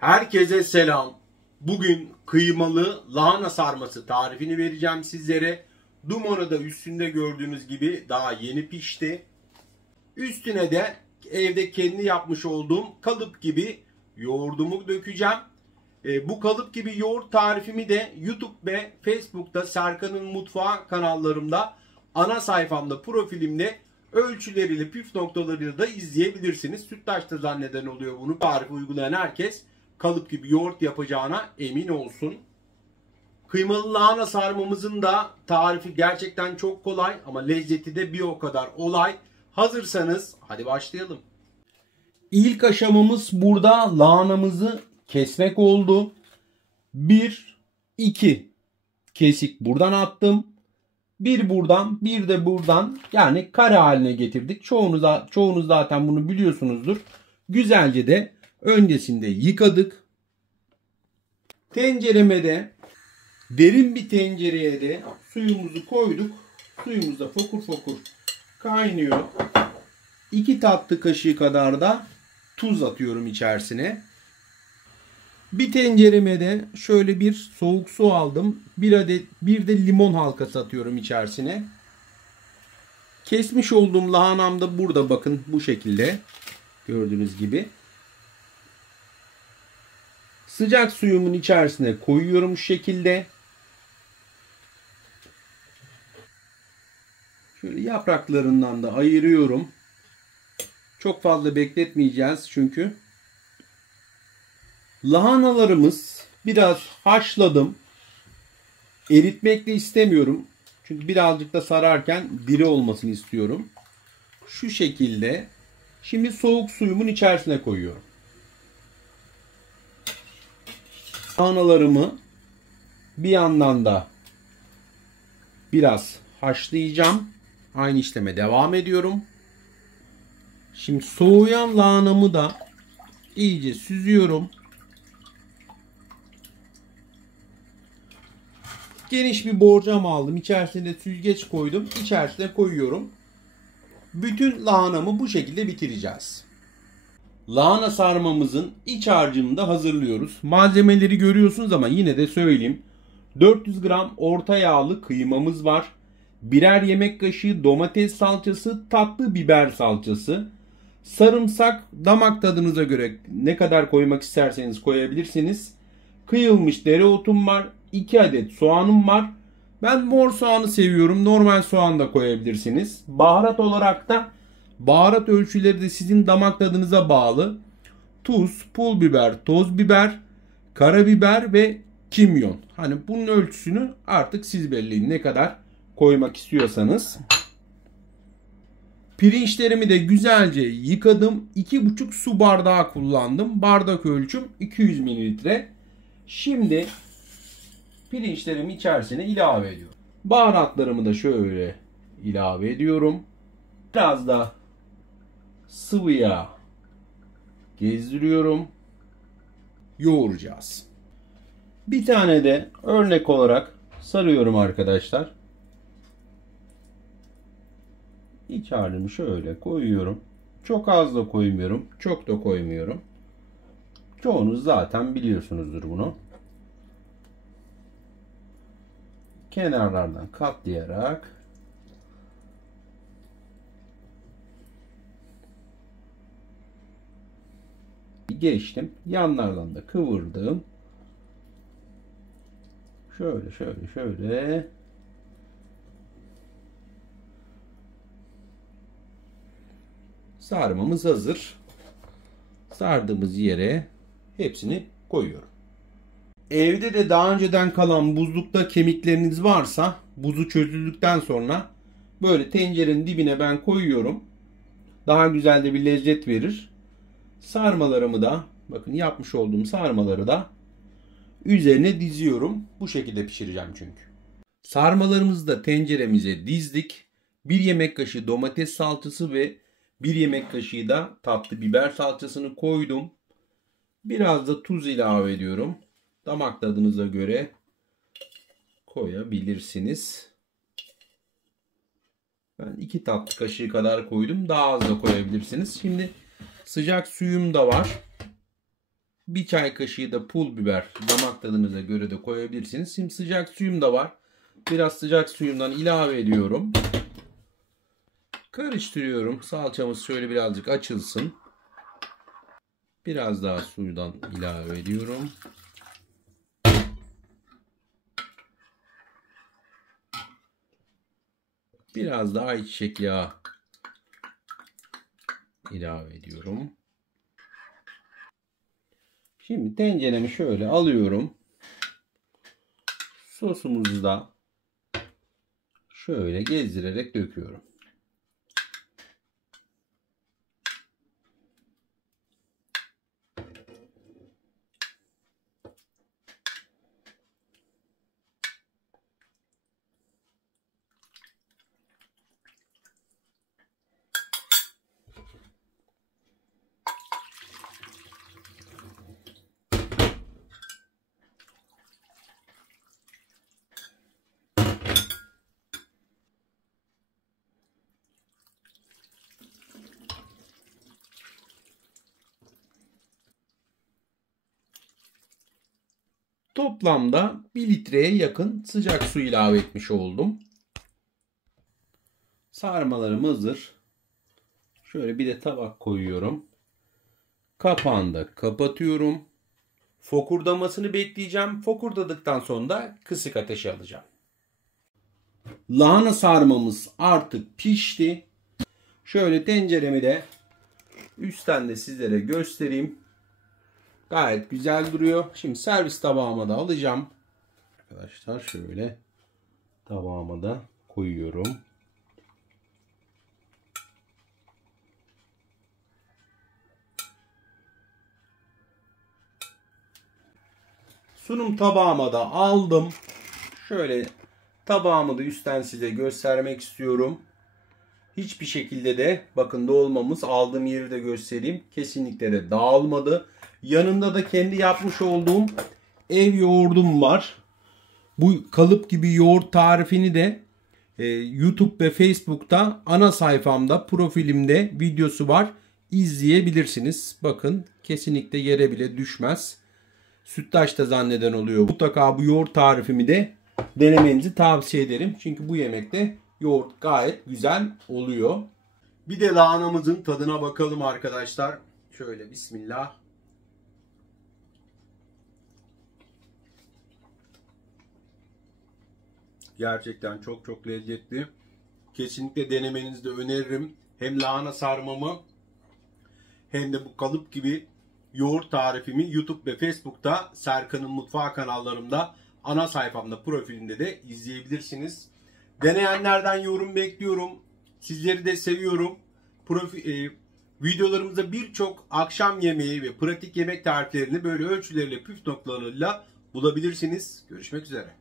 Herkese selam. Bugün kıymalı lahana sarması tarifini vereceğim sizlere. Dumanı da üstünde gördüğünüz gibi daha yeni pişti. Üstüne de evde kendi yapmış olduğum kalıp gibi yoğurdumu dökeceğim. Bu kalıp gibi yoğurt tarifimi de YouTube ve Facebook'ta Serkan'ın Mutfağı kanallarımda, ana sayfamda, profilimde ölçüleriyle, püf noktalarıyla da izleyebilirsiniz. Sütlaçta zanneden oluyor bunu. Tarifi uygulayan herkes kalıp gibi yoğurt yapacağına emin olsun. Kıymalı lahana sarmamızın da tarifi gerçekten çok kolay ama lezzeti de bir o kadar olay. Hazırsanız hadi başlayalım. İlk aşamamız burada lahanamızı kesmek oldu. 1, 2 kesik buradan attım. Bir buradan, bir de buradan, yani kare haline getirdik. Çoğunuz zaten bunu biliyorsunuzdur. Güzelce de öncesinde yıkadık. Tencereme de, derin bir tencereye de suyumuzu koyduk. Suyumuz da fokur fokur kaynıyor. 2 tatlı kaşığı kadar da tuz atıyorum içerisine. Bir tencereme de şöyle bir soğuk su aldım. Bir de limon halkası atıyorum içerisine. Kesmiş olduğum lahanam da burada, bakın bu şekilde. Gördüğünüz gibi. Sıcak suyumun içerisine koyuyorum şu şekilde. Şöyle yapraklarından da ayırıyorum. Çok fazla bekletmeyeceğiz çünkü. Lahanalarımız biraz haşladım. Eritmek de istemiyorum. Çünkü birazcık da sararken diri olmasını istiyorum. Şu şekilde. Şimdi soğuk suyumun içerisine koyuyorum. Lahanalarımı bir yandan da biraz haşlayacağım. Aynı işleme devam ediyorum. Şimdi soğuyan lahanamı da iyice süzüyorum. Geniş bir borcam aldım. İçerisine süzgeç koydum. İçerisine koyuyorum. Bütün lahanamı bu şekilde bitireceğiz. Lahana sarmamızın iç harcını da hazırlıyoruz. Malzemeleri görüyorsunuz ama yine de söyleyeyim. 400 gram orta yağlı kıymamız var. Birer yemek kaşığı domates salçası, tatlı biber salçası, sarımsak, damak tadınıza göre ne kadar koymak isterseniz koyabilirsiniz. Kıyılmış dereotum var. 2 adet soğanım var. Ben mor soğanı seviyorum. Normal soğan da koyabilirsiniz. Baharat olarak da baharat ölçüleri de sizin damak tadınıza bağlı. Tuz, pul biber, toz biber, karabiber ve kimyon. Hani bunun ölçüsünü artık siz belirleyin, ne kadar koymak istiyorsanız. Pirinçlerimi de güzelce yıkadım. 2,5 su bardağı kullandım. Bardak ölçüm 200 mililitre. Şimdi pirinçlerimi içerisine ilave ediyorum. Baharatlarımı da şöyle ilave ediyorum. Biraz da sıvı yağ gezdiriyorum. Yoğuracağız. Bir tane de örnek olarak sarıyorum arkadaşlar. İç harcımı şöyle koyuyorum. Çok az da koymuyorum. Çok da koymuyorum. Çoğunuz zaten biliyorsunuzdur bunu. Kenarlardan katlayarak geçtim. Yanlardan da kıvırdım. Şöyle. Sarmamız hazır. Sardığımız yere hepsini koyuyorum. Evde de daha önceden kalan buzlukta kemikleriniz varsa buzu çözüldükten sonra böyle tencerenin dibine ben koyuyorum. Daha güzel de bir lezzet verir. Sarmalarımı da, bakın yapmış olduğum sarmaları da üzerine diziyorum. Bu şekilde pişireceğim çünkü. Sarmalarımızı da tenceremize dizdik. 1 yemek kaşığı domates salçası ve 1 yemek kaşığı da tatlı biber salçasını koydum. Biraz da tuz ilave ediyorum. Damak tadınıza göre koyabilirsiniz. Ben 2 tatlı kaşığı kadar koydum. Daha az da koyabilirsiniz. Şimdi sıcak suyum da var. Bir çay kaşığı da pul biber, damak tadınıza göre de koyabilirsiniz. Şimdi sıcak suyum da var. Biraz sıcak suyumdan ilave ediyorum. Karıştırıyorum. Salçamız şöyle birazcık açılsın. Biraz daha suydan ilave ediyorum. Biraz daha ayçiçek yağı ilave ediyorum. Şimdi tenceremi şöyle alıyorum. Sosumuzu da şöyle gezdirerek döküyorum. Toplamda 1 litreye yakın sıcak su ilave etmiş oldum. Sarmalarım hazır. Şöyle bir de tabak koyuyorum. Kapağını da kapatıyorum. Fokurdamasını bekleyeceğim. Fokurdadıktan sonra da kısık ateşe alacağım. Lahana sarmamız artık pişti. Şöyle tenceremi de üstten de sizlere göstereyim. Gayet güzel duruyor. Şimdi servis tabağıma da alacağım. Arkadaşlar şöyle tabağıma da koyuyorum. Sunum tabağıma da aldım. Şöyle tabağımı da üstten size göstermek istiyorum. Hiçbir şekilde de bakın dağılmamız, aldığım yeri de göstereyim. Kesinlikle de dağılmadı. Yanında da kendi yapmış olduğum ev yoğurdum var. Bu kalıp gibi yoğurt tarifini de YouTube ve Facebook'ta ana sayfamda, profilimde videosu var. İzleyebilirsiniz. Bakın kesinlikle yere bile düşmez. Sütlaç da zanneden oluyor. Mutlaka bu yoğurt tarifimi de denemenizi tavsiye ederim. Çünkü bu yemekte yoğurt gayet güzel oluyor. Bir de lahanamızın tadına bakalım arkadaşlar. Şöyle bismillah. Gerçekten çok çok lezzetli. Kesinlikle denemenizi de öneririm. Hem lahana sarmamı hem de bu kalıp gibi yoğurt tarifimi YouTube ve Facebook'ta Serkan'ın Mutfağı kanallarımda, ana sayfamda, profilimde de izleyebilirsiniz. Deneyenlerden yorum bekliyorum. Sizleri de seviyorum. Videolarımızda birçok akşam yemeği ve pratik yemek tariflerini böyle ölçüleriyle, püf noktalarıyla bulabilirsiniz. Görüşmek üzere.